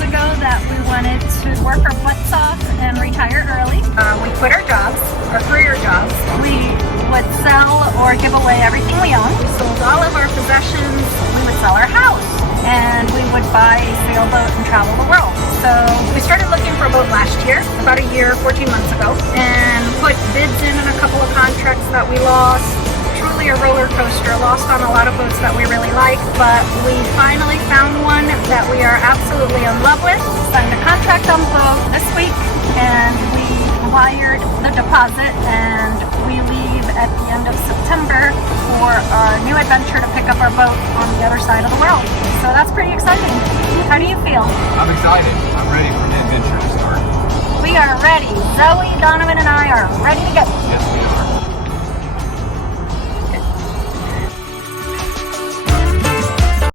ago that we wanted to work our butts off and retire early. We quit our jobs, our career jobs. We would sell or give away everything we owned. We sold all of our possessions. We would sell our house. And we would buy a sailboat and travel the world. So we started looking for a boat last year, about a year, 14 months ago, and put bids in a couple of contracts that we lost. Truly a roller coaster, lost on a lot of boats that we really like, but we finally found one that we are absolutely in love with. Signed a contract on the boat this week, and we wired the deposit, and we leave at the end of September for our new adventure to pick up our boat on the other side of the world. So that's pretty exciting. How do you feel? I'm excited. I'm ready for the adventure to start. We are ready. Zoe, Donovan, and I are ready to go. Yes, we are.